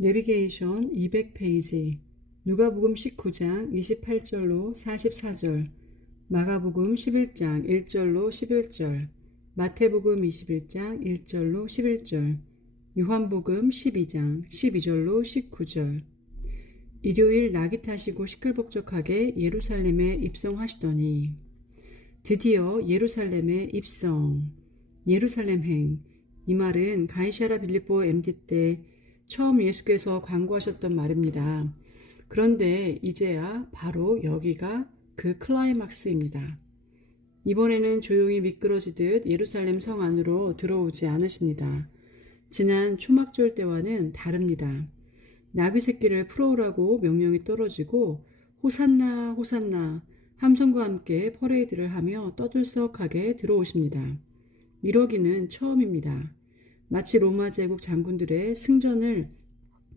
내비게이션 200페이지 누가복음 19장 28절로 44절 마가복음 11장 1절로 11절 마태복음 21장 1절로 11절 요한복음 12장 12절로 19절 일요일 낙이 타시고 시끌벅적하게 예루살렘에 입성하시더니 드디어 예루살렘에 입성 예루살렘행 이 말은 가이사랴 빌립보 MD 때 처음 예수께서 광고하셨던 말입니다. 그런데 이제야 바로 여기가 그 클라이막스입니다. 이번에는 조용히 미끄러지듯 예루살렘 성 안으로 들어오지 않으십니다. 지난 초막절 때와는 다릅니다. 나귀 새끼를 풀어오라고 명령이 떨어지고 호산나 호산나 함성과 함께 퍼레이드를 하며 떠들썩하게 들어오십니다. 이러기는 처음입니다. 마치 로마 제국 장군들의 승전을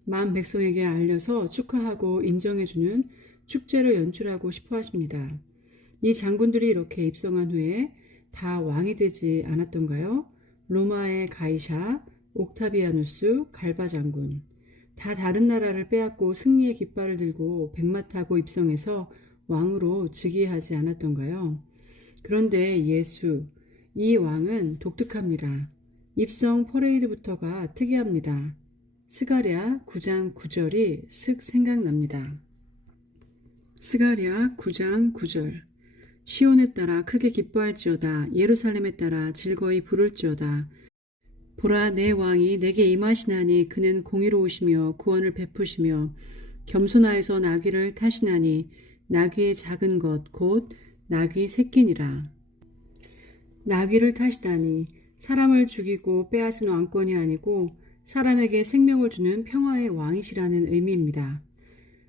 만 백성에게 알려서 축하하고 인정해주는 축제를 연출하고 싶어 하십니다. 이 장군들이 이렇게 입성한 후에 다 왕이 되지 않았던가요? 로마의 가이사, 옥타비아누스, 갈바 장군. 다 다른 나라를 빼앗고 승리의 깃발을 들고 백마 타고 입성해서 왕으로 즉위하지 않았던가요? 그런데 예수, 이 왕은 독특합니다. 입성 퍼레이드부터가 특이합니다. 스가랴 9장 9절이 슥 생각납니다. 스가랴 9장 9절 시온에 따라 크게 기뻐할지어다 예루살렘에 따라 즐거이 부를지어다 보라 내 왕이 내게 임하시나니 그는 공의로우시며 구원을 베푸시며 겸손하여서 나귀를 타시나니 나귀의 작은 것 곧 나귀 새끼니라. 나귀를 타시다니 사람을 죽이고 빼앗은 왕권이 아니고 사람에게 생명을 주는 평화의 왕이시라는 의미입니다.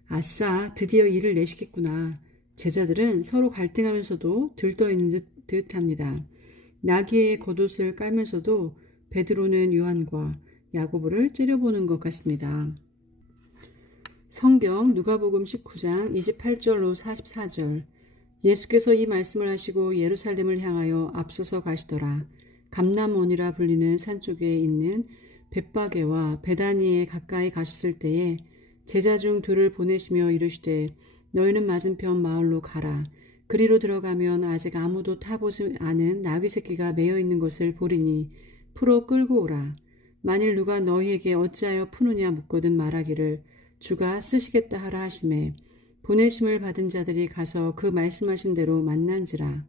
아싸, 드디어 일을 내시겠구나. 제자들은 서로 갈등하면서도 들떠있는 듯합니다. 나귀의 겉옷을 깔면서도 베드로는 요한과 야고보를 째려보는 것 같습니다. 성경 누가복음 19장 28절로 44절 예수께서 이 말씀을 하시고 예루살렘을 향하여 앞서서 가시더라. 감람원이라 불리는 산 쪽에 있는 벳바게와 베다니에 가까이 가셨을 때에 제자 중 둘을 보내시며 이르시되 너희는 맞은편 마을로 가라. 그리로 들어가면 아직 아무도 타보지 않은 나귀 새끼가 매여 있는 것을 보리니 풀어 끌고 오라. 만일 누가 너희에게 어찌하여 푸느냐 묻거든 말하기를 주가 쓰시겠다 하라 하시매 보내심을 받은 자들이 가서 그 말씀하신 대로 만난지라.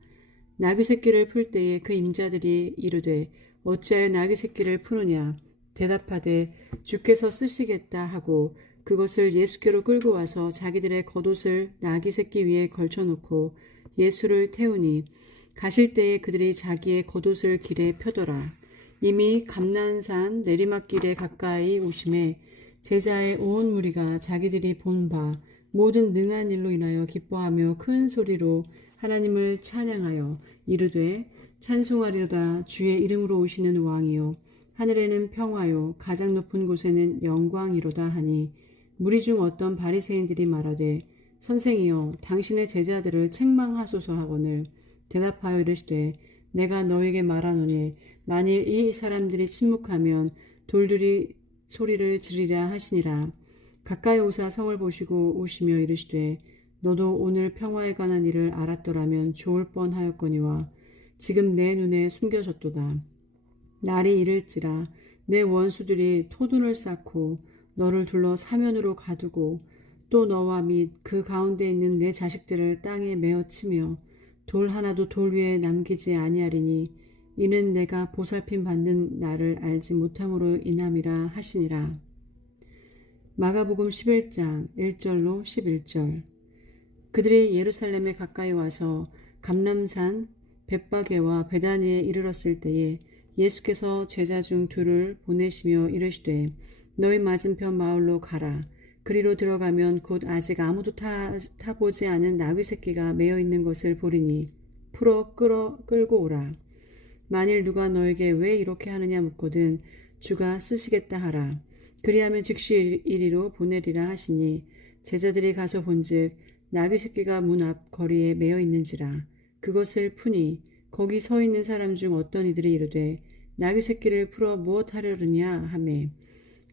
나귀 새끼를 풀 때에 그 임자들이 이르되 어찌하여 나귀 새끼를 푸느냐 대답하되 주께서 쓰시겠다 하고 그것을 예수께로 끌고 와서 자기들의 겉옷을 나귀 새끼 위에 걸쳐놓고 예수를 태우니 가실 때에 그들이 자기의 겉옷을 길에 펴더라. 이미 감난산 내리막길에 가까이 오심에 제자의 온 무리가 자기들이 본 바 모든 능한 일로 인하여 기뻐하며 큰 소리로 하나님을 찬양하여 이르되 찬송하리로다 주의 이름으로 오시는 왕이요 하늘에는 평화요 가장 높은 곳에는 영광이로다 하니 무리 중 어떤 바리새인들이 말하되 선생이여 당신의 제자들을 책망하소서 하거늘 대답하여 이르시되 내가 너에게 말하노니 만일 이 사람들이 침묵하면 돌들이 소리를 지르랴 하시니라. 가까이 오사 성을 보시고 오시며 이르시되 너도 오늘 평화에 관한 일을 알았더라면 좋을 뻔하였거니와 지금 내 눈에 숨겨졌도다. 날이 이를지라 내 원수들이 토둔을 쌓고 너를 둘러 사면으로 가두고 또 너와 및 그 가운데 있는 내 자식들을 땅에 메어 치며 돌 하나도 돌 위에 남기지 아니하리니 이는 내가 보살핌 받는 나를 알지 못함으로 인함이라 하시니라. 마가복음 11장 1절로 11절 그들이 예루살렘에 가까이 와서 감람산 벳바게와 베다니에 이르렀을 때에 예수께서 제자 중 둘을 보내시며 이르시되 너희 맞은편 마을로 가라. 그리로 들어가면 곧 아직 아무도 타보지 않은 나귀 새끼가 매여 있는 것을 보리니 풀어 끌고 오라. 만일 누가 너에게 왜 이렇게 하느냐 묻거든 주가 쓰시겠다 하라. 그리하면 즉시 이리로 보내리라 하시니 제자들이 가서 본즉 나귀 새끼가 문 앞 거리에 매여 있는지라. 그것을 푸니 거기 서 있는 사람 중 어떤 이들이 이르되 나귀 새끼를 풀어 무엇하려느냐 하매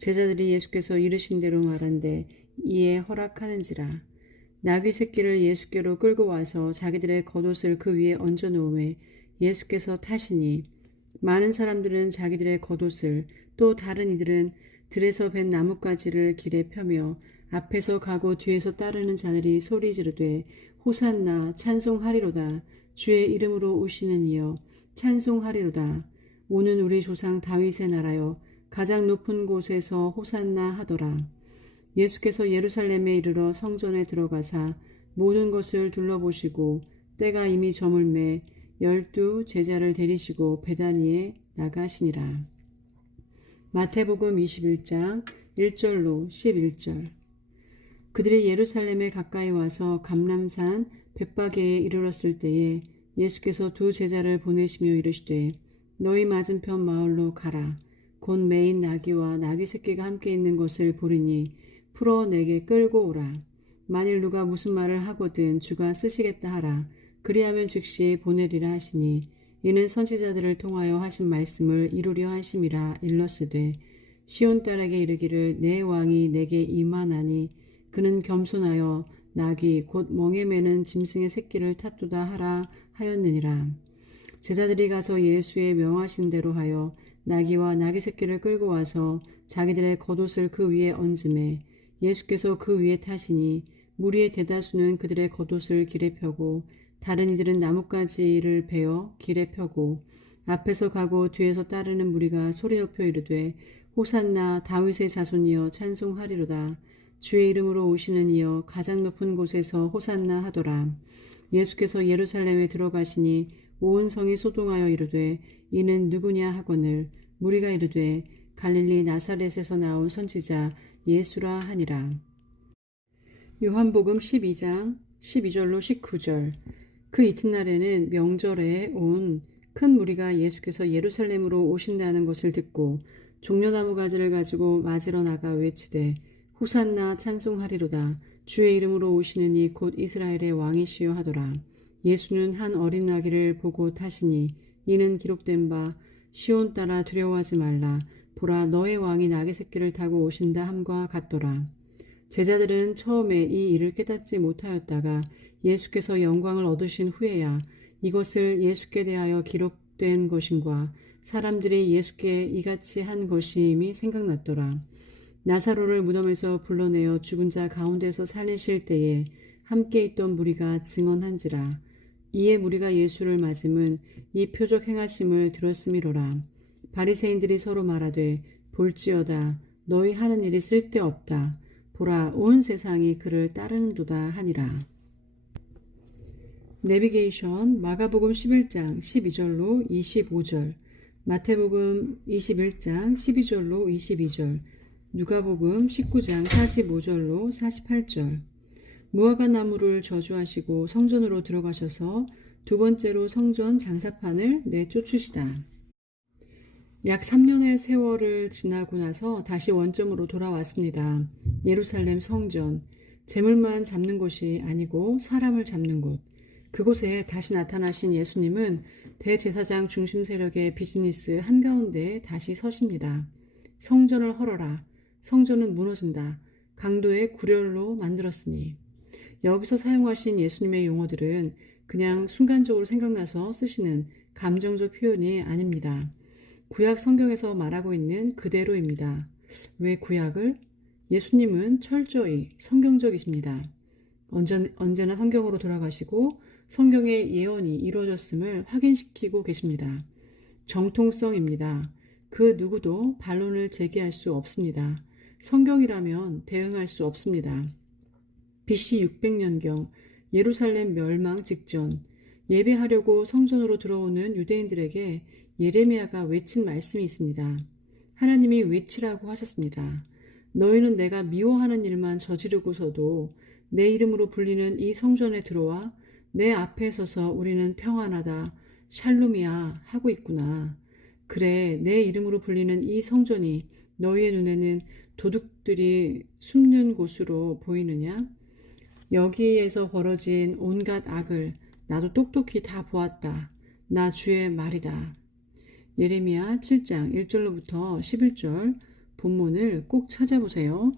제자들이 예수께서 이르신 대로 말한데 이에 허락하는지라. 나귀 새끼를 예수께로 끌고 와서 자기들의 겉옷을 그 위에 얹어 놓음에 예수께서 타시니 많은 사람들은 자기들의 겉옷을 또 다른 이들은 들에서 벤 나뭇가지를 길에 펴며 앞에서 가고 뒤에서 따르는 자들이 소리 지르되 호산나 찬송하리로다. 주의 이름으로 오시는 이여 찬송하리로다. 오는 우리 조상 다윗의 나라여 가장 높은 곳에서 호산나 하더라. 예수께서 예루살렘에 이르러 성전에 들어가사 모든 것을 둘러보시고 때가 이미 저물매 12 제자를 데리시고 베다니에 나가시니라. 마태복음 21장 1절로 11절. 그들이 예루살렘에 가까이 와서 감람산 벳바게에 이르렀을 때에 예수께서 두 제자를 보내시며 이르시되 너희 맞은편 마을로 가라. 곧 매인 나귀와 나귀 새끼가 함께 있는 것을 보리니 풀어 내게 끌고 오라. 만일 누가 무슨 말을 하거든 주가 쓰시겠다 하라. 그리하면 즉시 보내리라 하시니 이는 선지자들을 통하여 하신 말씀을 이루려 하심이라. 일러스되 시온 딸에게 이르기를 내 왕이 내게 임하나니 그는 겸손하여 나귀 곧 멍에 매는 짐승의 새끼를 탔도다 하라 하였느니라. 제자들이 가서 예수의 명하신 대로 하여 나귀와 나귀 새끼를 끌고 와서 자기들의 겉옷을 그 위에 얹음에 예수께서 그 위에 타시니 무리의 대다수는 그들의 겉옷을 길에 펴고 다른 이들은 나뭇가지를 베어 길에 펴고 앞에서 가고 뒤에서 따르는 무리가 소리 높여 이르되 호산나 다윗의 자손이여 찬송하리로다. 주의 이름으로 오시는 이여 가장 높은 곳에서 호산나 하더라. 예수께서 예루살렘에 들어가시니 온 성이 소동하여 이르되 이는 누구냐 하거늘 무리가 이르되 갈릴리 나사렛에서 나온 선지자 예수라 하니라. 요한복음 12장 12절로 19절. 그 이튿날에는 명절에 온 큰 무리가 예수께서 예루살렘으로 오신다는 것을 듣고 종려나무 가지를 가지고 맞으러 나가 외치되 호산나 찬송하리로다. 주의 이름으로 오시는 이 곧 이스라엘의 왕이시여 하더라. 예수는 한 어린 나귀를 보고 타시니 이는 기록된 바 시온 딸아 두려워하지 말라. 보라 너의 왕이 나귀 새끼를 타고 오신다 함과 같더라. 제자들은 처음에 이 일을 깨닫지 못하였다가 예수께서 영광을 얻으신 후에야 이것을 예수께 대하여 기록된 것인과 사람들이 예수께 이같이 한 것임이 생각났더라. 나사로를 무덤에서 불러내어 죽은 자 가운데서 살리실 때에 함께 있던 무리가 증언한지라. 이에 무리가 예수를 맞음은 이 표적 행하심을 들었음이로라. 바리새인들이 서로 말하되 볼지어다 너희 하는 일이 쓸데없다. 보라 온 세상이 그를 따르는도다 하니라. 내비게이션 마가복음 11장 12절로 25절, 마태복음 21장 12절로 22절, 누가복음 19장 45절로 48절. 무화과 나무를 저주하시고 성전으로 들어가셔서 두 번째로 성전 장사판을 내쫓으시다. 약 3년의 세월을 지나고 나서 다시 원점으로 돌아왔습니다. 예루살렘 성전, 재물만 잡는 곳이 아니고 사람을 잡는 곳. 그곳에 다시 나타나신 예수님은 대제사장 중심 세력의 비즈니스 한가운데에 다시 서십니다. 성전을 헐어라. 성전은 무너진다. 강도의 구렬로 만들었으니. 여기서 사용하신 예수님의 용어들은 그냥 순간적으로 생각나서 쓰시는 감정적 표현이 아닙니다. 구약 성경에서 말하고 있는 그대로입니다. 왜 구약을? 예수님은 철저히 성경적이십니다. 언제나 성경으로 돌아가시고 성경의 예언이 이루어졌음을 확인시키고 계십니다. 정통성입니다. 그 누구도 반론을 제기할 수 없습니다. 성경이라면 대응할 수 없습니다. BC 600년경 예루살렘 멸망 직전 예배하려고 성전으로 들어오는 유대인들에게 예레미야가 외친 말씀이 있습니다. 하나님이 외치라고 하셨습니다. 너희는 내가 미워하는 일만 저지르고서도 내 이름으로 불리는 이 성전에 들어와 내 앞에 서서 우리는 평안하다, 샬롬이야 하고 있구나. 그래, 내 이름으로 불리는 이 성전이 너희의 눈에는 도둑들이 숨는 곳으로 보이느냐? 여기에서 벌어진 온갖 악을 나도 똑똑히 다 보았다. 나 주의 말이다. 예레미야 7장 1절로부터 11절. 본문을 꼭 찾아보세요.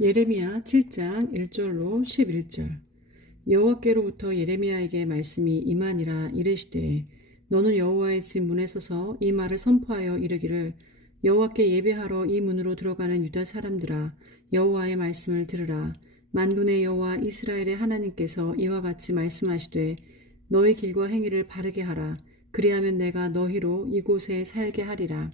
예레미야 7장 1절로 11절. 여호와께로부터 예레미야에게 말씀이 임하니라. 이르시되 너는 여호와의 집 문에 서서 이 말을 선포하여 이르기를 여호와께 예배하러 이 문으로 들어가는 유다 사람들아, 여호와의 말씀을 들으라. 만군의 여호와 이스라엘의 하나님께서 이와 같이 말씀하시되 너희 길과 행위를 바르게 하라. 그리하면 내가 너희로 이곳에 살게 하리라.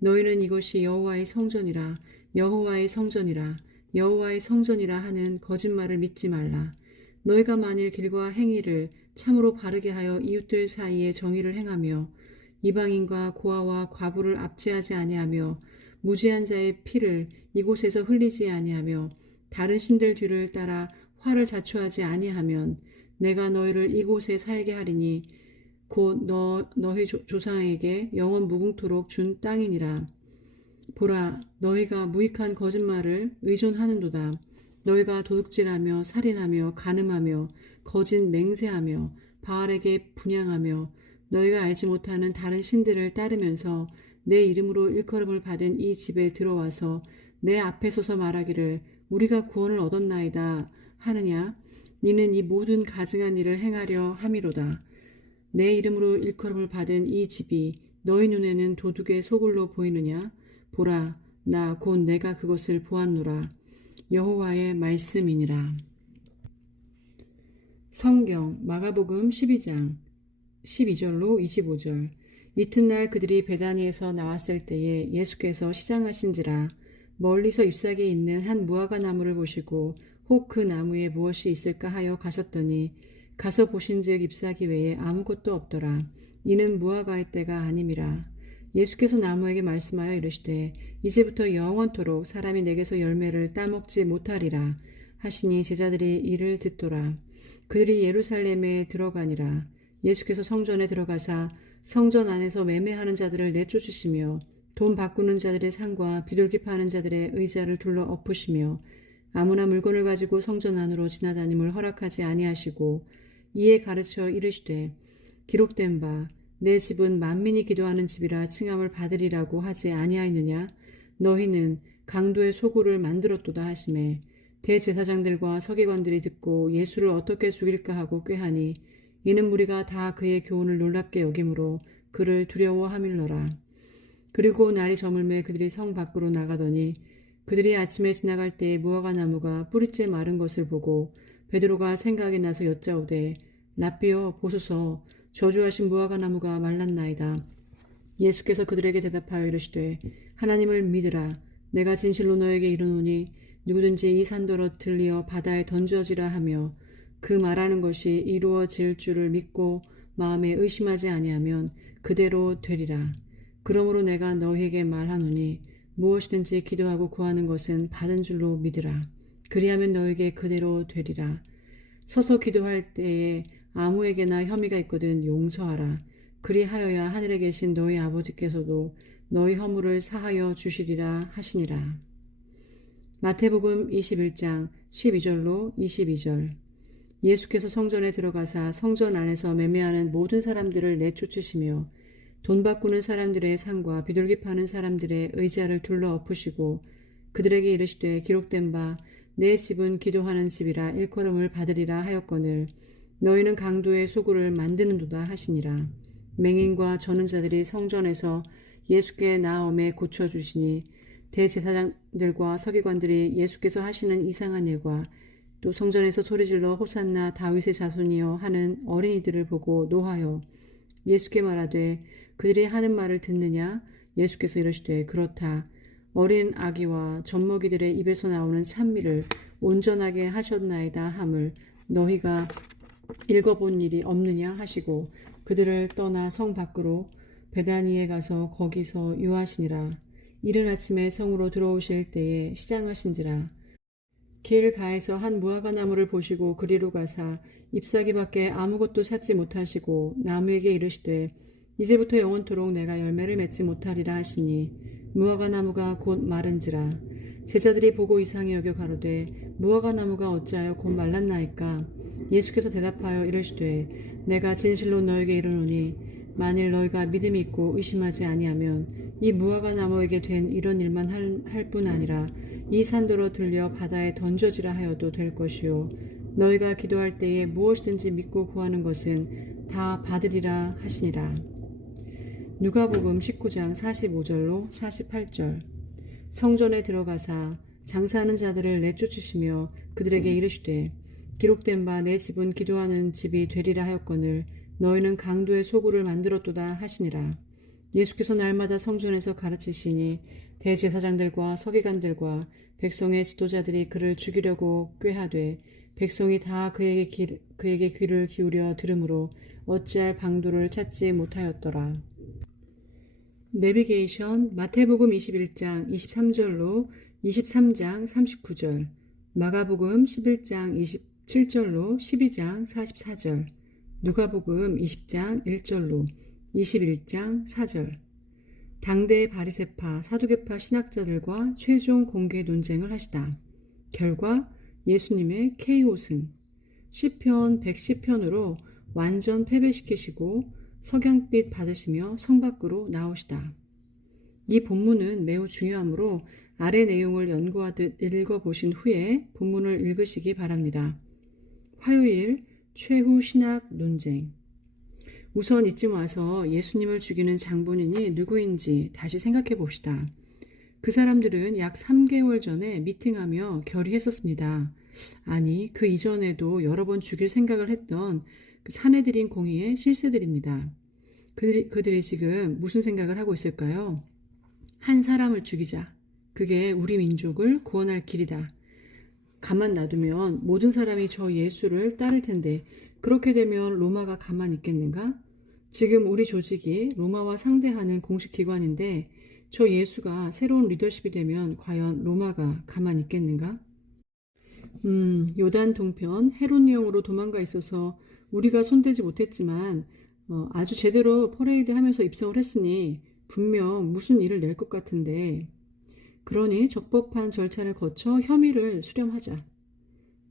너희는 이것이 여호와의 성전이라, 여호와의 성전이라, 여호와의 성전이라 하는 거짓말을 믿지 말라. 너희가 만일 길과 행위를 참으로 바르게 하여 이웃들 사이에 정의를 행하며 이방인과 고아와 과부를 압제하지 아니하며 무죄한 자의 피를 이곳에서 흘리지 아니하며 다른 신들 뒤를 따라 화를 자초하지 아니하면 내가 너희를 이곳에 살게 하리니 곧 너희 조상에게 영원 무궁토록 준 땅이니라. 보라, 너희가 무익한 거짓말을 의존하는도다. 너희가 도둑질하며 살인하며 간음하며 거짓 맹세하며 바알에게 분향하며 너희가 알지 못하는 다른 신들을 따르면서 내 이름으로 일컬음을 받은 이 집에 들어와서 내 앞에 서서 말하기를 우리가 구원을 얻었나이다 하느냐? 이는 이 모든 가증한 일을 행하려 함이로다. 내 이름으로 일컬음을 받은 이 집이 너희 눈에는 도둑의 소굴로 보이느냐? 보라, 나 곧 내가 그것을 보았노라. 여호와의 말씀이니라. 성경 마가복음 12장 12절로 25절. 이튿날 그들이 베다니에서 나왔을 때에 예수께서 시장하신지라. 멀리서 잎사귀에 있는 한 무화과 나무를 보시고 혹 그 나무에 무엇이 있을까 하여 가셨더니 가서 보신즉 잎사귀 외에 아무것도 없더라. 이는 무화과의 때가 아님이라. 예수께서 나무에게 말씀하여 이르시되 이제부터 영원토록 사람이 내게서 열매를 따먹지 못하리라 하시니 제자들이 이를 듣더라. 그들이 예루살렘에 들어가니라. 예수께서 성전에 들어가사 성전 안에서 매매하는 자들을 내쫓으시며 돈 바꾸는 자들의 상과 비둘기 파는 자들의 의자를 둘러 엎으시며 아무나 물건을 가지고 성전 안으로 지나다님을 허락하지 아니하시고 이에 가르쳐 이르시되 기록된 바 내 집은 만민이 기도하는 집이라 칭함을 받으리라고 하지 아니하였느냐? 너희는 강도의 소굴을 만들었도다 하시매 대제사장들과 서기관들이 듣고 예수를 어떻게 죽일까 하고 꾀하니 이는 무리가 다 그의 교훈을 놀랍게 여김으로 그를 두려워함일러라. 그리고 날이 저물매 그들이 성 밖으로 나가더니 그들이 아침에 지나갈 때에 무화과 나무가 뿌리째 마른 것을 보고 베드로가 생각이 나서 여짜오되 랍비여 보소서 저주하신 무화과 나무가 말랐나이다. 예수께서 그들에게 대답하여 이르시되 하나님을 믿으라. 내가 진실로 너에게 이르노니 누구든지 이 산더러 들리어 바다에 던져지라 하며 그 말하는 것이 이루어질 줄을 믿고 마음에 의심하지 아니하면 그대로 되리라. 그러므로 내가 너희에게 말하노니 무엇이든지 기도하고 구하는 것은 받은 줄로 믿으라. 그리하면 너에게 그대로 되리라. 서서 기도할 때에 아무에게나 혐의가 있거든 용서하라. 그리하여야 하늘에 계신 너희 아버지께서도 너희 허물을 사하여 주시리라 하시니라. 마태복음 21장 12절로 22절. 예수께서 성전에 들어가사 성전 안에서 매매하는 모든 사람들을 내쫓으시며 돈 바꾸는 사람들의 상과 비둘기 파는 사람들의 의자를 둘러 엎으시고 그들에게 이르시되 기록된 바 내 집은 기도하는 집이라 일컬음을 받으리라 하였거늘 너희는 강도의 소굴을 만드는도다 하시니라. 맹인과 저는 자들이 성전에서 예수께 나옴에 고쳐주시니 대제사장들과 서기관들이 예수께서 하시는 이상한 일과 또 성전에서 소리질러 호산나 다윗의 자손이여 하는 어린이들을 보고 노하여 예수께 말하되 그들이 하는 말을 듣느냐? 예수께서 이르시되 그렇다. 어린 아기와 젖먹이들의 입에서 나오는 찬미를 온전하게 하셨나이다 함을 너희가 읽어본 일이 없느냐 하시고 그들을 떠나 성 밖으로 베다니에 가서 거기서 유하시니라. 이른 아침에 성으로 들어오실 때에 시장하신지라. 길 가에서 한 무화과 나무를 보시고 그리로 가사 잎사귀밖에 아무것도 찾지 못하시고 나무에게 이르시되 이제부터 영원토록 내가 열매를 맺지 못하리라 하시니 무화과 나무가 곧 마른지라. 제자들이 보고 이상히 여겨 가로되 무화과 나무가 어찌하여 곧 말랐나이까? 예수께서 대답하여 이르시되 내가 진실로 너에게 이르노니 만일 너희가 믿음이 있고 의심하지 아니하면 이 무화과 나무에게 된 이런 일만 할 뿐 아니라 이 산더러 들려 바다에 던져지라 하여도 될 것이요 너희가 기도할 때에 무엇이든지 믿고 구하는 것은 다 받으리라 하시니라. 누가복음 19장 45절로 48절. 성전에 들어가사 장사하는 자들을 내쫓으시며 그들에게 이르시되 기록된 바 내 집은 기도하는 집이 되리라 하였거늘 너희는 강도의 소굴을 만들었도다 하시니라. 예수께서 날마다 성전에서 가르치시니 대제사장들과 서기관들과 백성의 지도자들이 그를 죽이려고 꾀하되 백성이 다 그에게 귀를 기울여 들으므로 어찌할 방도를 찾지 못하였더라. 내비게이션 마태복음 21장 23절로 23장 39절, 마가복음 11장 27절로 12장 44절, 누가복음 20장 1절로 21장 4절. 당대의 바리새파, 사두개파 신학자들과 최종 공개 논쟁을 하시다. 결과 예수님의 KO승, 시편 110편으로 완전 패배시키시고 석양빛 받으시며 성 밖으로 나오시다. 이 본문은 매우 중요하므로 아래 내용을 연구하듯 읽어보신 후에 본문을 읽으시기 바랍니다. 화요일 최후 신학 논쟁. 우선 이쯤 와서 예수님을 죽이는 장본인이 누구인지 다시 생각해 봅시다. 그 사람들은 약 3개월 전에 미팅하며 결의했었습니다. 아니, 그 이전에도 여러 번 죽일 생각을 했던 그 사내들인 공의의 실세들입니다. 그들이 지금 무슨 생각을 하고 있을까요? 한 사람을 죽이자. 그게 우리 민족을 구원할 길이다. 가만 놔두면 모든 사람이 저 예수를 따를 텐데 그렇게 되면 로마가 가만 있겠는가? 지금 우리 조직이 로마와 상대하는 공식 기관인데 저 예수가 새로운 리더십이 되면 과연 로마가 가만 있겠는가? 요단 동편 헤롯령으로 도망가 있어서 우리가 손대지 못했지만 아주 제대로 퍼레이드 하면서 입성을 했으니 분명 무슨 일을 낼 것 같은데 그러니 적법한 절차를 거쳐 혐의를 수렴하자.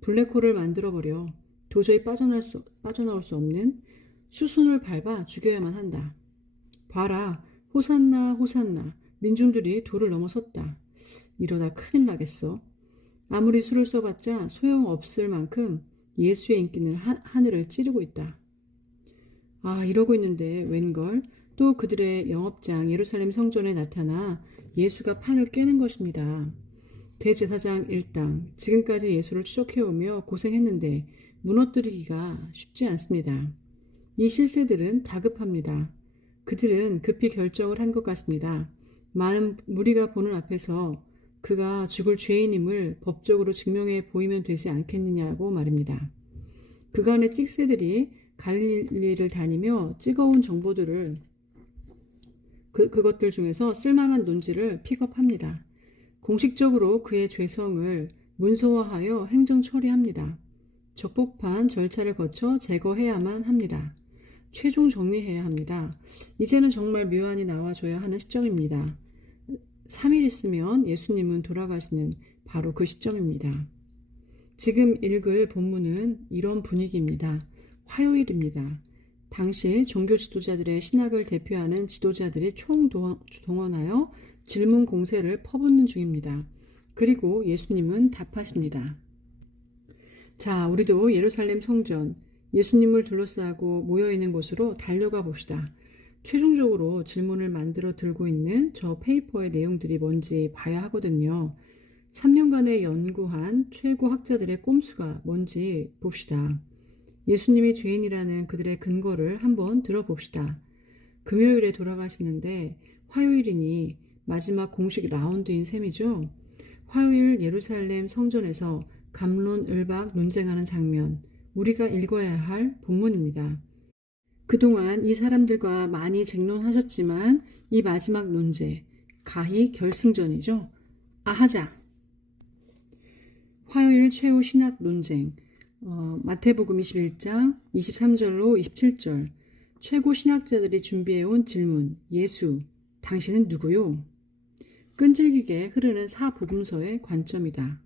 블랙홀을 만들어버려. 도저히 빠져나올 수 없는 수순을 밟아 죽여야만 한다. 봐라. 호산나 호산나. 민중들이 도를 넘어섰다. 이러다 큰일 나겠어. 아무리 수를 써봤자 소용없을 만큼 예수의 인기는 하늘을 찌르고 있다. 아, 이러고 있는데 웬걸 또 그들의 영업장 예루살렘 성전에 나타나 예수가 판을 깨는 것입니다. 대제사장 일당, 지금까지 예수를 추적해오며 고생했는데 무너뜨리기가 쉽지 않습니다. 이 실세들은 다급합니다. 그들은 급히 결정을 한 것 같습니다. 많은 무리가 보는 앞에서 그가 죽을 죄인임을 법적으로 증명해 보이면 되지 않겠느냐고 말입니다. 그간의 찍새들이 갈릴리를 다니며 찍어온 정보들을 그것들 중에서 쓸만한 논지를 픽업합니다. 공식적으로 그의 죄성을 문서화하여 행정 처리합니다. 적법한 절차를 거쳐 제거해야만 합니다. 최종 정리해야 합니다. 이제는 정말 묘안이 나와줘야 하는 시점입니다. 3일 있으면 예수님은 돌아가시는 바로 그 시점입니다. 지금 읽을 본문은 이런 분위기입니다. 화요일입니다. 당시 종교 지도자들의 신학을 대표하는 지도자들이 총동원하여 질문 공세를 퍼붓는 중입니다. 그리고 예수님은 답하십니다. 자, 우리도 예루살렘 성전, 예수님을 둘러싸고 모여있는 곳으로 달려가 봅시다. 최종적으로 질문을 만들어 들고 있는 저 페이퍼의 내용들이 뭔지 봐야 하거든요. 3년간의 연구한 최고 학자들의 꼼수가 뭔지 봅시다. 예수님이 죄인이라는 그들의 근거를 한번 들어봅시다. 금요일에 돌아가시는데 화요일이니 마지막 공식 라운드인 셈이죠. 화요일 예루살렘 성전에서 갑론을박 논쟁하는 장면, 우리가 읽어야 할 본문입니다. 그동안 이 사람들과 많이 쟁론하셨지만 이 마지막 논제, 가히 결승전이죠. 하자. 화요일 최후 신학 논쟁, 마태복음 21장 23절로 27절. 최고 신학자들이 준비해온 질문. 예수, 당신은 누구요? 끈질기게 흐르는 사복음서의 관점이다.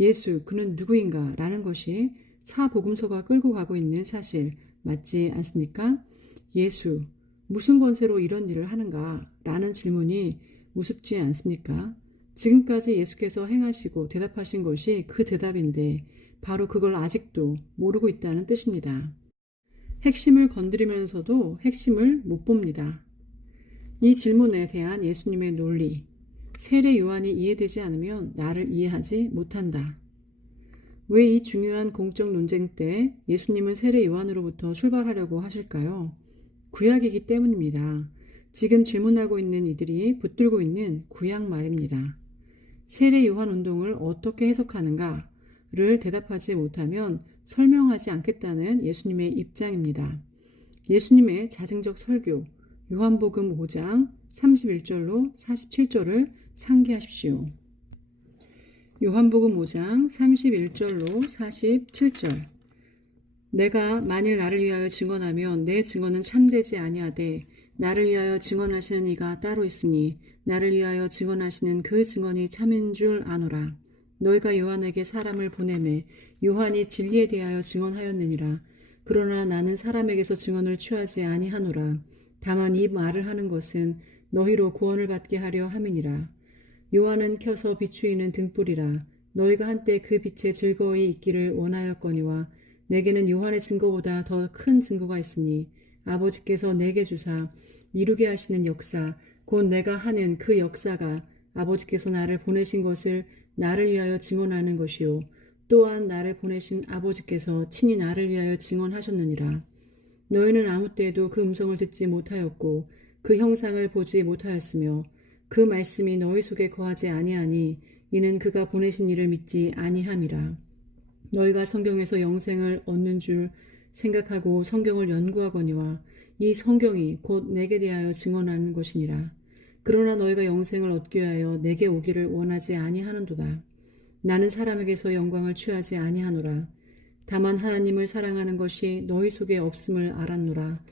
예수, 그는 누구인가? 라는 것이 사복음서가 끌고 가고 있는 사실 맞지 않습니까? 예수, 무슨 권세로 이런 일을 하는가? 라는 질문이 우습지 않습니까? 지금까지 예수께서 행하시고 대답하신 것이 그 대답인데 바로 그걸 아직도 모르고 있다는 뜻입니다. 핵심을 건드리면서도 핵심을 못 봅니다. 이 질문에 대한 예수님의 논리, 세례 요한이 이해되지 않으면 나를 이해하지 못한다. 왜 이 중요한 공적 논쟁 때 예수님은 세례 요한으로부터 출발하려고 하실까요? 구약이기 때문입니다. 지금 질문하고 있는 이들이 붙들고 있는 구약 말입니다. 세례 요한 운동을 어떻게 해석하는가를 대답하지 못하면 설명하지 않겠다는 예수님의 입장입니다. 예수님의 자증적 설교, 요한복음 5장 31절로 47절을 상기하십시오. 요한복음 5장 31절로 47절. 내가 만일 나를 위하여 증언하면 내 증언은 참되지 아니하되 나를 위하여 증언하시는 이가 따로 있으니 나를 위하여 증언하시는 그 증언이 참인 줄 아노라. 너희가 요한에게 사람을 보내매 요한이 진리에 대하여 증언하였느니라. 그러나 나는 사람에게서 증언을 취하지 아니하노라. 다만 이 말을 하는 것은 너희로 구원을 받게 하려 함이니라. 요한은 켜서 비추이는 등불이라. 너희가 한때 그 빛에 즐거이 있기를 원하였거니와 내게는 요한의 증거보다 더 큰 증거가 있으니 아버지께서 내게 주사 이루게 하시는 역사, 곧 내가 하는 그 역사가 아버지께서 나를 보내신 것을 나를 위하여 증언하는 것이요 또한 나를 보내신 아버지께서 친히 나를 위하여 증언하셨느니라. 너희는 아무 때에도 그 음성을 듣지 못하였고 그 형상을 보지 못하였으며 그 말씀이 너희 속에 거하지 아니하니 이는 그가 보내신 이를 믿지 아니함이라. 너희가 성경에서 영생을 얻는 줄 생각하고 성경을 연구하거니와 이 성경이 곧 내게 대하여 증언하는 것이니라. 그러나 너희가 영생을 얻기 위하여 내게 오기를 원하지 아니하는도다. 나는 사람에게서 영광을 취하지 아니하노라. 다만 하나님을 사랑하는 것이 너희 속에 없음을 알았노라.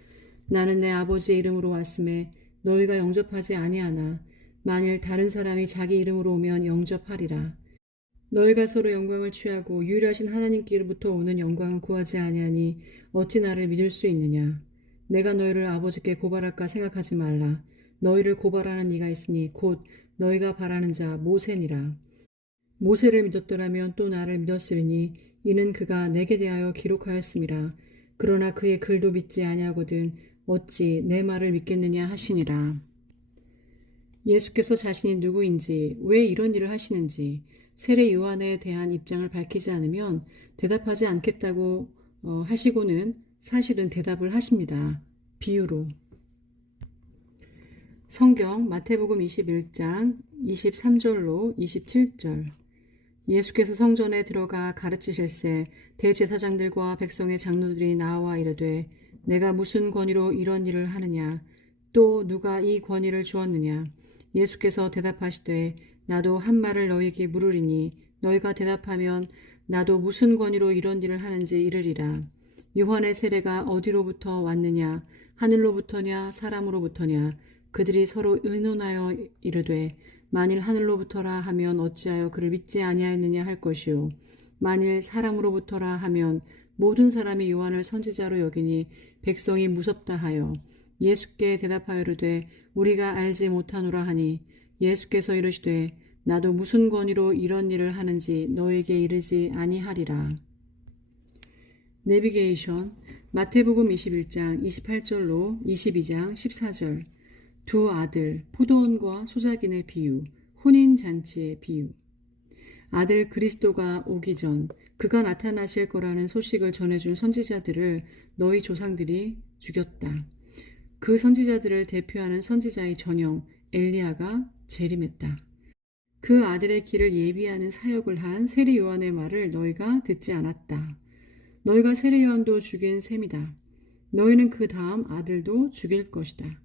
나는 내 아버지의 이름으로 왔음에 너희가 영접하지 아니하나 만일 다른 사람이 자기 이름으로 오면 영접하리라. 너희가 서로 영광을 취하고 유일하신 하나님께로부터 오는 영광을 구하지 아니하니 어찌 나를 믿을 수 있느냐. 내가 너희를 아버지께 고발할까 생각하지 말라. 너희를 고발하는 이가 있으니 곧 너희가 바라는 자 모세니라. 모세를 믿었더라면 또 나를 믿었으리니 이는 그가 내게 대하여 기록하였음이라. 그러나 그의 글도 믿지 아니하거든 어찌 내 말을 믿겠느냐 하시니라. 예수께서 자신이 누구인지 왜 이런 일을 하시는지 세례 요한에 대한 입장을 밝히지 않으면 대답하지 않겠다고 하시고는 사실은 대답을 하십니다. 비유로. 성경 마태복음 21장 23절로 27절. 예수께서 성전에 들어가 가르치실새 대제사장들과 백성의 장로들이 나와 이르되 내가 무슨 권위로 이런 일을 하느냐 또 누가 이 권위를 주었느냐. 예수께서 대답하시되 나도 한 말을 너희에게 물으리니 너희가 대답하면 나도 무슨 권위로 이런 일을 하는지 이르리라. 요한의 세례가 어디로부터 왔느냐 하늘로부터냐 사람으로부터냐. 그들이 서로 의논하여 이르되 만일 하늘로부터라 하면 어찌하여 그를 믿지 아니하였느냐 할 것이요 만일 사람으로부터라 하면 모든 사람이 요한을 선지자로 여기니 백성이 무섭다 하여 예수께 대답하여 이르되 우리가 알지 못하노라 하니 예수께서 이르시되 나도 무슨 권위로 이런 일을 하는지 너에게 이르지 아니하리라. 내비게이션 마태복음 21장 28절로 22장 14절. 두 아들 포도원과 소작인의 비유, 혼인잔치의 비유. 아들 그리스도가 오기 전 그가 나타나실 거라는 소식을 전해준 선지자들을 너희 조상들이 죽였다. 그 선지자들을 대표하는 선지자의 전형 엘리야가 재림했다. 그 아들의 길을 예비하는 사역을 한 세례 요한의 말을 너희가 듣지 않았다. 너희가 세례 요한도 죽인 셈이다. 너희는 그 다음 아들도 죽일 것이다.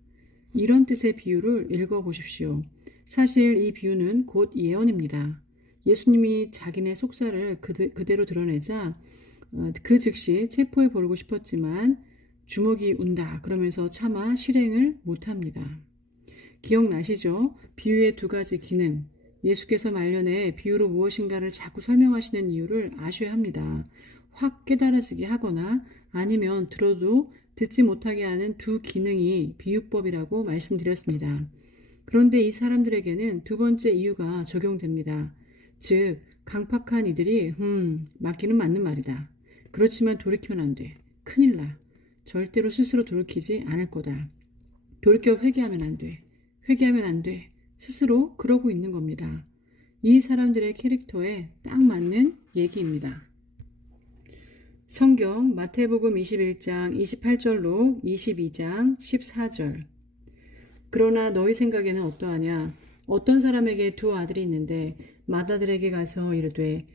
이런 뜻의 비유를 읽어보십시오. 사실 이 비유는 곧 예언입니다. 예수님이 자기네 속사를 그대로 드러내자 그 즉시 체포해 버리고 싶었지만 주먹이 운다 그러면서 차마 실행을 못합니다. 기억나시죠? 비유의 두 가지 기능. 예수께서 말년에 비유로 무엇인가를 자꾸 설명하시는 이유를 아셔야 합니다. 확 깨달아지게 하거나 아니면 들어도 듣지 못하게 하는 두 기능이 비유법이라고 말씀드렸습니다. 그런데 이 사람들에게는 두 번째 이유가 적용됩니다. 즉, 강팍한 이들이 맞기는 맞는 말이다. 그렇지만 돌이키면 안 돼. 큰일 나. 절대로 스스로 돌이키지 않을 거다. 돌이켜 회개하면 안 돼. 회개하면 안 돼. 스스로 그러고 있는 겁니다. 이 사람들의 캐릭터에 딱 맞는 얘기입니다. 성경 마태복음 21장 28절로 22장 14절. 그러나 너희 생각에는 어떠하냐? 어떤 사람에게 두 아들이 있는데 맏아들에게 가서 이르되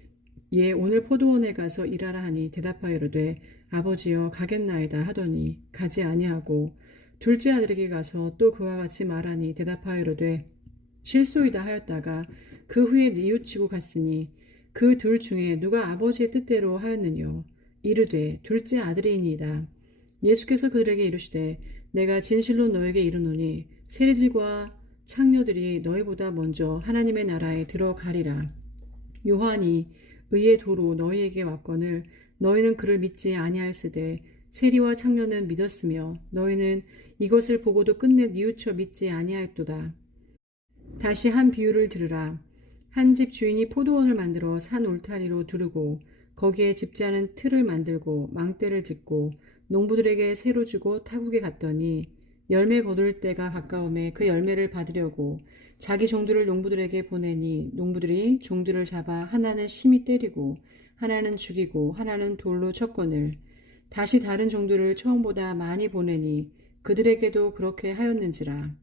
얘 오늘 포도원에 가서 일하라 하니 대답하여 이르되 아버지여 가겠나이다 하더니 가지 아니하고 둘째 아들에게 가서 또 그와 같이 말하니 대답하여 이르되 실소이다 하였다가 그 후에 뉘우치고 갔으니 그 둘 중에 누가 아버지의 뜻대로 하였느뇨? 이르되 둘째 아들이니이다. 예수께서 그들에게 이르시되 내가 진실로 너에게 이르노니 세리들과 창녀들이 너희보다 먼저 하나님의 나라에 들어가리라. 요한이 의의 도로 너희에게 왔거늘 너희는 그를 믿지 아니하였으되 세리와 창녀는 믿었으며 너희는 이것을 보고도 끝내 뉘우쳐 믿지 아니하였도다. 다시 한 비유를 들으라. 한 집 주인이 포도원을 만들어 산 울타리로 두르고 거기에 집자는 틀을 만들고 망대를 짓고 농부들에게 새로 주고 타국에 갔더니 열매 거둘 때가 가까움에 그 열매를 받으려고 자기 종들을 농부들에게 보내니 농부들이 종들을 잡아 하나는 심히 때리고 하나는 죽이고 하나는 돌로 쳤거늘 다시 다른 종들을 처음보다 많이 보내니 그들에게도 그렇게 하였는지라.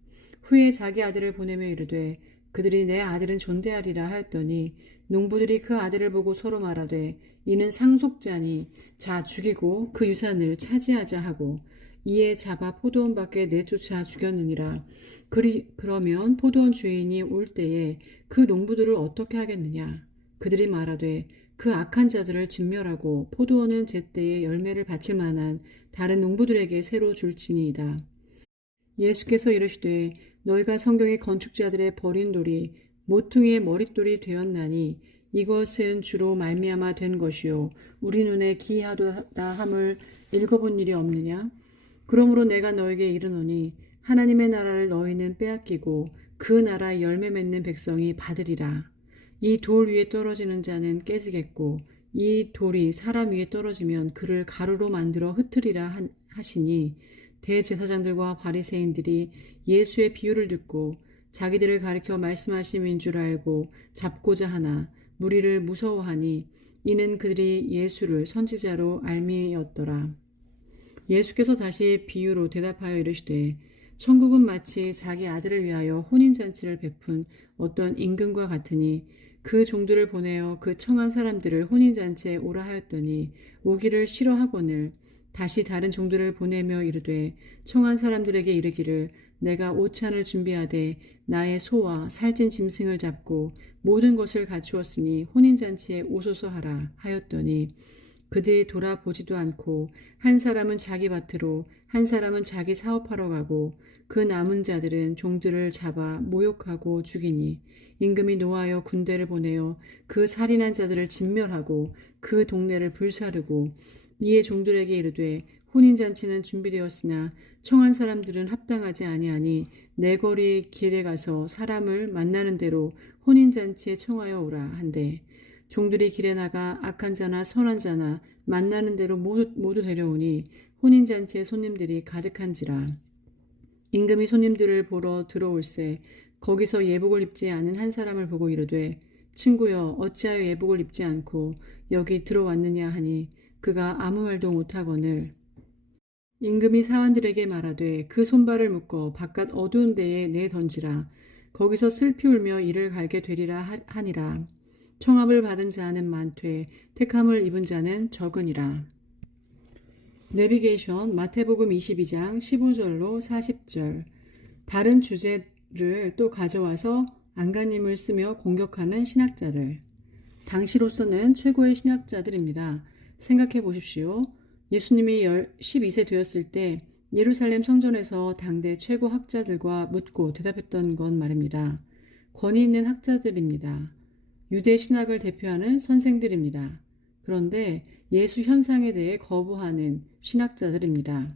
후에 자기 아들을 보내며 이르되 그들이 내 아들은 존대하리라 하였더니 농부들이 그 아들을 보고 서로 말하되 이는 상속자니 자 죽이고 그 유산을 차지하자 하고 이에 잡아 포도원 밖에 내쫓아 죽였느니라. 그러면 포도원 주인이 올 때에 그 농부들을 어떻게 하겠느냐? 그들이 말하되 그 악한 자들을 진멸하고 포도원은 제때에 열매를 바칠 만한 다른 농부들에게 새로 줄지니이다. 예수께서 이르시되 너희가 성경의 건축자들의 버린 돌이 모퉁이의 머릿돌이 되었나니 이것은 주로 말미암아 된 것이요 우리 눈에 기이하다 함을 읽어본 일이 없느냐? 그러므로 내가 너에게 이르노니 하나님의 나라를 너희는 빼앗기고 그 나라의 열매 맺는 백성이 받으리라. 이 돌 위에 떨어지는 자는 깨지겠고 이 돌이 사람 위에 떨어지면 그를 가루로 만들어 흩으리라 하시니 대제사장들과 바리새인들이 예수의 비유를 듣고 자기들을 가리켜 말씀하심인 줄 알고 잡고자 하나 무리를 무서워하니 이는 그들이 예수를 선지자로 알미였더라. 예수께서 다시 비유로 대답하여 이르시되 천국은 마치 자기 아들을 위하여 혼인잔치를 베푼 어떤 임금과 같으니 그 종들을 보내어 그 청한 사람들을 혼인잔치에 오라 하였더니 오기를 싫어하거늘 다시 다른 종들을 보내며 이르되 청한 사람들에게 이르기를 내가 오찬을 준비하되 나의 소와 살찐 짐승을 잡고 모든 것을 갖추었으니 혼인잔치에 오소서 하라 하였더니 그들이 돌아보지도 않고 한 사람은 자기 밭으로 한 사람은 자기 사업하러 가고 그 남은 자들은 종들을 잡아 모욕하고 죽이니 임금이 노하여 군대를 보내어 그 살인한 자들을 진멸하고 그 동네를 불사르고 이에 종들에게 이르되 혼인잔치는 준비되었으나 청한 사람들은 합당하지 아니하니 내 거리 길에 가서 사람을 만나는 대로 혼인잔치에 청하여 오라 한대 종들이 길에 나가 악한 자나 선한 자나 만나는 대로 모두 데려오니 혼인잔치에 손님들이 가득한지라. 임금이 손님들을 보러 들어올새 거기서 예복을 입지 않은 한 사람을 보고 이르되 친구여 어찌하여 예복을 입지 않고 여기 들어왔느냐 하니 그가 아무 말도 못하거늘 임금이 사환들에게 말하되 그 손발을 묶어 바깥 어두운 데에 내던지라. 거기서 슬피 울며 이를 갈게 되리라 하니라. 청함을 받은 자는 많되 택함을 입은 자는 적으니라. 내비게이션 마태복음 22장 15절로 40절. 다른 주제를 또 가져와서 안간힘을 쓰며 공격하는 신학자들. 당시로서는 최고의 신학자들입니다. 생각해 보십시오. 예수님이 12세 되었을 때 예루살렘 성전에서 당대 최고 학자들과 묻고 대답했던 건 말입니다. 권위 있는 학자들입니다. 유대 신학을 대표하는 선생들입니다. 그런데 예수 현상에 대해 거부하는 신학자들입니다.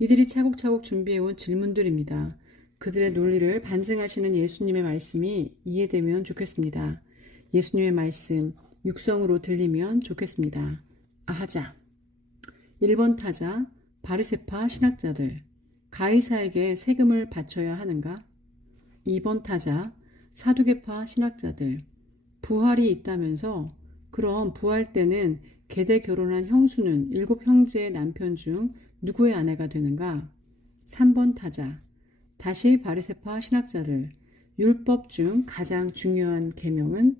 이들이 차곡차곡 준비해온 질문들입니다. 그들의 논리를 반증하시는 예수님의 말씀이 이해되면 좋겠습니다. 예수님의 말씀, 육성으로 들리면 좋겠습니다. 하자. 1번 타자, 바리새파 신학자들. 가이사에게 세금을 바쳐야 하는가? 2번 타자, 사두개파 신학자들. 부활이 있다면서? 그럼 부활 때는 계대 결혼한 형수는 7형제의 남편 중 누구의 아내가 되는가? 3번 타자, 다시 바리새파 신학자들. 율법 중 가장 중요한 계명은?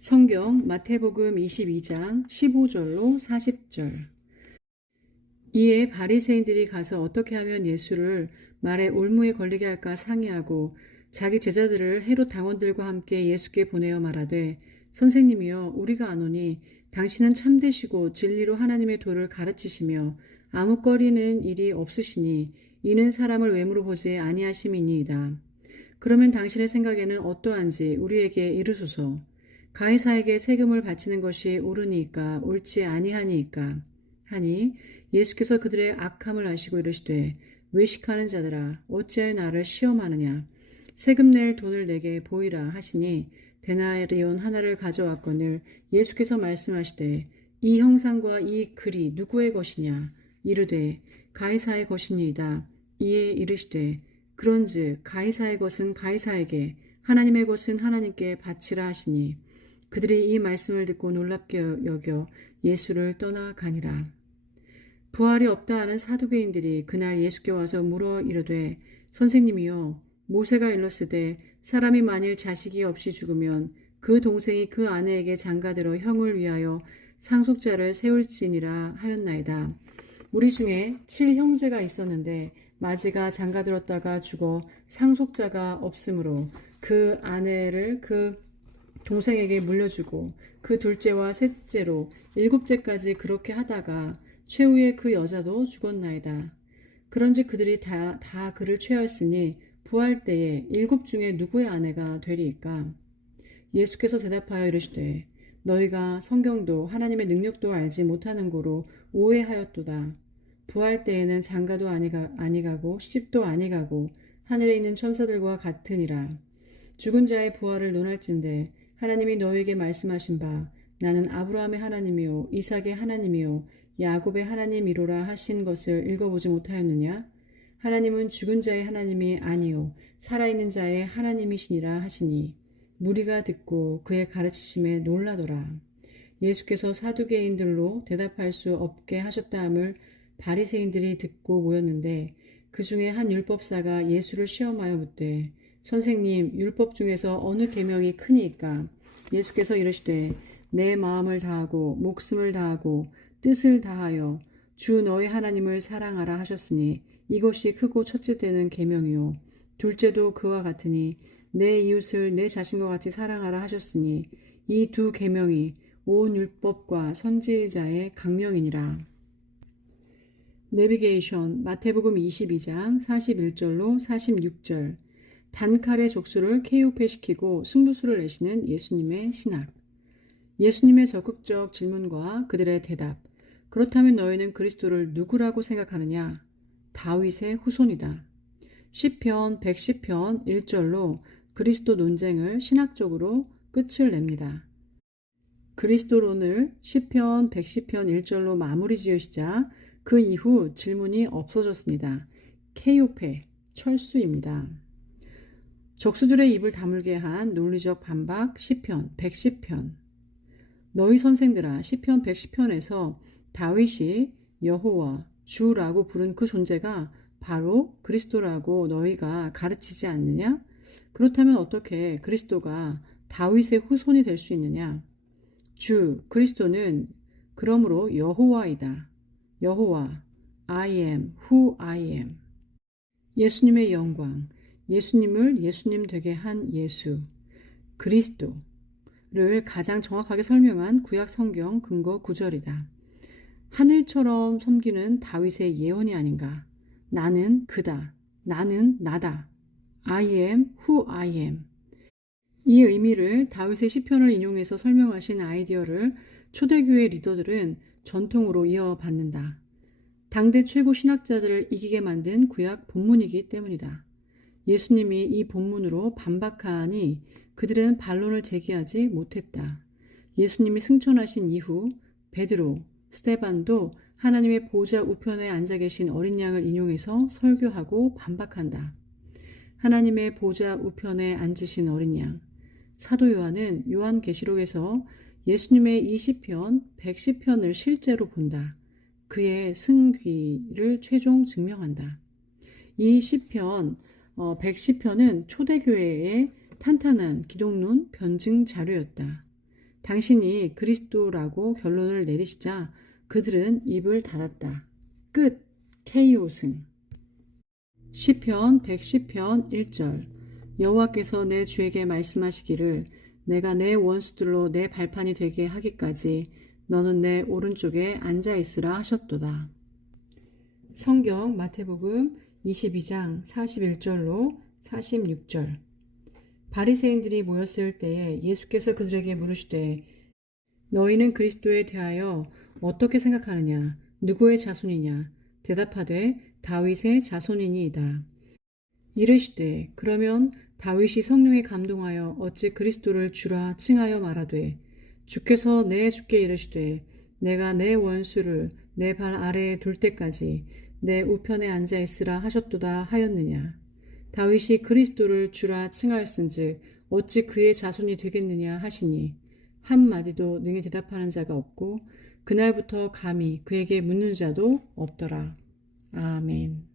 성경 마태복음 22장 15절로 40절. 이에 바리새인들이 가서 어떻게 하면 예수를 말에 올무에 걸리게 할까 상의하고 자기 제자들을 헤롯 당원들과 함께 예수께 보내어 말하되, 선생님이여, 우리가 아노니 당신은 참되시고 진리로 하나님의 도를 가르치시며 아뭇거리는 일이 없으시니 이는 사람을 외모로 보지 아니하심이니이다. 그러면 당신의 생각에는 어떠한지 우리에게 이르소서. 가이사에게 세금을 바치는 것이 옳으니까 옳지 아니하니까 하니, 예수께서 그들의 악함을 아시고 이르시되, 외식하는 자들아, 어찌하여 나를 시험하느냐? 세금 낼 돈을 내게 보이라 하시니, 데나리온 하나를 가져왔거늘 예수께서 말씀하시되, 이 형상과 이 글이 누구의 것이냐? 이르되, 가이사의 것이니이다. 이에 이르시되, 그런즉 가이사의 것은 가이사에게, 하나님의 것은 하나님께 바치라 하시니, 그들이 이 말씀을 듣고 놀랍게 여겨 예수를 떠나가니라. 부활이 없다 하는 사두개인들이 그날 예수께 와서 물어 이르되, 선생님이여, 모세가 일렀으되 사람이 만일 자식이 없이 죽으면 그 동생이 그 아내에게 장가들어 형을 위하여 상속자를 세울지니라 하였나이다. 우리 중에 7형제가 있었는데 마지가 장가들었다가 죽어 상속자가 없으므로 그 아내를 그 동생에게 물려주고 그 둘째와 셋째로 7째까지 그렇게 하다가 최후에 그 여자도 죽었나이다. 그런즉 그들이 다 그를 취하였으니 부활 때에 7 중에 누구의 아내가 되리이까? 예수께서 대답하여 이르시되, 너희가 성경도 하나님의 능력도 알지 못하는 고로 오해하였도다. 부활 때에는 장가도 아니가고 시집도 아니가고 하늘에 있는 천사들과 같으니라. 죽은 자의 부활을 논할진대 하나님이 너희에게 말씀하신 바 나는 아브라함의 하나님이요 이삭의 하나님이요 야곱의 하나님이로라 하신 것을 읽어보지 못하였느냐? 하나님은 죽은 자의 하나님이 아니요 살아있는 자의 하나님이시니라 하시니, 무리가 듣고 그의 가르치심에 놀라더라. 예수께서 사두개인들로 대답할 수 없게 하셨다함을 바리새인들이 듣고 모였는데, 그 중에 한 율법사가 예수를 시험하여 묻되, 선생님, 율법 중에서 어느 계명이 크니이까? 예수께서 이르시되, 내 마음을 다하고 목숨을 다하고 뜻을 다하여 주 너의 하나님을 사랑하라 하셨으니, 이것이 크고 첫째 되는 계명이요 둘째도 그와 같으니, 내 이웃을 내 자신과 같이 사랑하라 하셨으니, 이 두 계명이 온 율법과 선지자의 강령이니라. 내비게이션 마태복음 22장 41절로 46절. 단칼의 족수를 KO패시키고 승부수를 내시는 예수님의 신학. 예수님의 적극적 질문과 그들의 대답. 그렇다면 너희는 그리스도를 누구라고 생각하느냐? 다윗의 후손이다. 시편 110편 1절로 그리스도 논쟁을 신학적으로 끝을 냅니다. 그리스도론을 시편 110편 1절로 마무리 지으시자 그 이후 질문이 없어졌습니다. 케이오페, 철수입니다. 적수들의 입을 다물게 한 논리적 반박 시편 110편. 너희 선생들아, 시편 110편에서 다윗이 여호와, 주라고 부른 그 존재가 바로 그리스도라고 너희가 가르치지 않느냐? 그렇다면 어떻게 그리스도가 다윗의 후손이 될 수 있느냐? 주, 그리스도는 그러므로 여호와이다. 여호와, I am who I am. 예수님의 영광, 예수님을 예수님 되게 한 예수, 그리스도를 가장 정확하게 설명한 구약 성경 근거 구절이다. 하늘처럼 섬기는 다윗의 예언이 아닌가. 나는 그다. 나는 나다. I am who I am. 이 의미를 다윗의 시편을 인용해서 설명하신 아이디어를 초대교회 리더들은 전통으로 이어받는다. 당대 최고 신학자들을 이기게 만든 구약 본문이기 때문이다. 예수님이 이 본문으로 반박하니 그들은 반론을 제기하지 못했다. 예수님이 승천하신 이후 베드로, 스데반도 하나님의 보좌 우편에 앉아 계신 어린 양을 인용해서 설교하고 반박한다. 하나님의 보좌 우편에 앉으신 어린 양. 사도 요한은 요한계시록에서 예수님의 20편, 110편을 실제로 본다. 그의 승귀를 최종 증명한다. 이 시편 110편은 초대교회의 탄탄한 기독론 변증 자료였다. 당신이 그리스도라고 결론을 내리시자 그들은 입을 닫았다. 끝. KO승. 시편 110편 1절. 여호와께서 내 주에게 말씀하시기를 내가 내 원수들로 내 발판이 되게 하기까지 너는 내 오른쪽에 앉아 있으라 하셨도다. 성경 마태복음 22장 41절로 46절. 바리새인들이 모였을 때에 예수께서 그들에게 물으시되 너희는 그리스도에 대하여 어떻게 생각하느냐? 누구의 자손이냐? 대답하되 다윗의 자손이니이다. 이르시되 그러면 다윗이 성령에 감동하여 어찌 그리스도를 주라 칭하여 말하되 주께서 내 주께 이르시되 내가 내 원수를 내 발 아래에 둘 때까지 내 우편에 앉아 있으라 하셨도다 하였느냐. 다윗이 그리스도를 주라 칭하였은즉 어찌 그의 자손이 되겠느냐 하시니 한마디도 능히 대답하는 자가 없고 그날부터 감히 그에게 묻는 자도 없더라. 아멘.